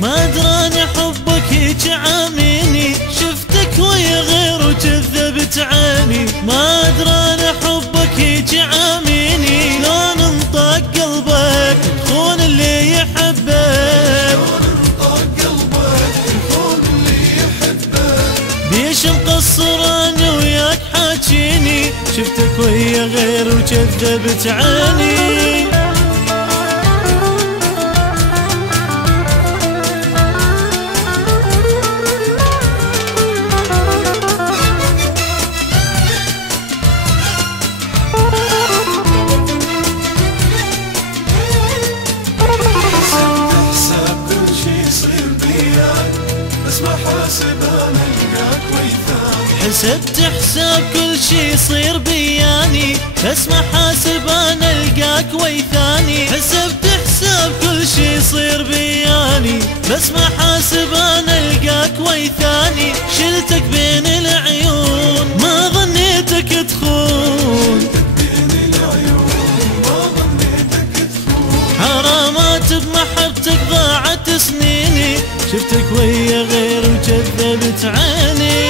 ما دراني حبك هيج عاميني، شفتك ويا غير وكذبت عيني. ما دراني حبك هيج عاميني، شلون انطق قلبك تخون اللي يحبك، بيش مقصر انا وياك حاجيني، شفتك ويا غير وكذبت عيني. حسبت حساب كل شي يصير بياني، بس ما حاسب انا القاك ويثاني. حسبت حساب كل شي يصير بياني، بس ما حاسب انا القاك ويثاني. شلتك بين العيون ما ظنيتك تخون، حرامات بمحبتك ضاعت سنيني، شفتك ويا غير وكذبت عيني.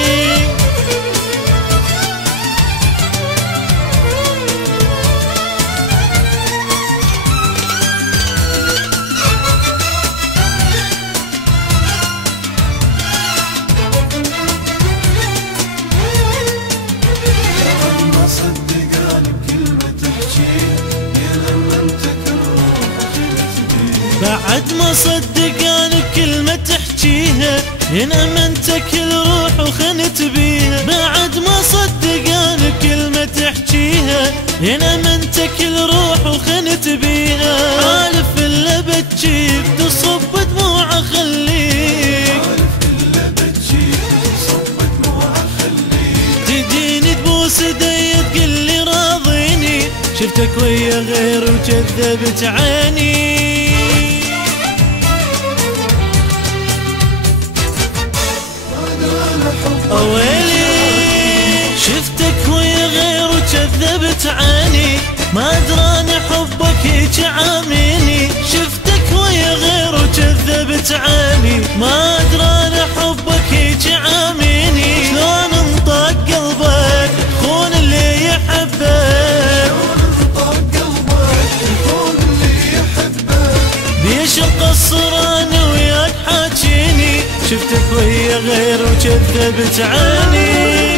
بعد ما صدقان بكلمة تحجيها، إن أمنتك الروح وخنت بيها. بعد ما صدقان بكلمة تحجيها، إن أمنتك الروح وخنت بيها. عارف اللي بتجيب تصب دموع خليك، تديني تبوس ايدي تقلي راضيني، شفتك ويا غير وكذبت عيني. ويلي شفتك ويا غير وكذبت عيني، ما دراني حبك هيج عاميني. شفتك ويا غير وكذبت عيني، ما دراني حبك هيج عاميني. شلون انطق قلبك خون اللي يحبك، بيش مقصر انا وياك حاجيني، شفتك ويا غير وكذبت عيني.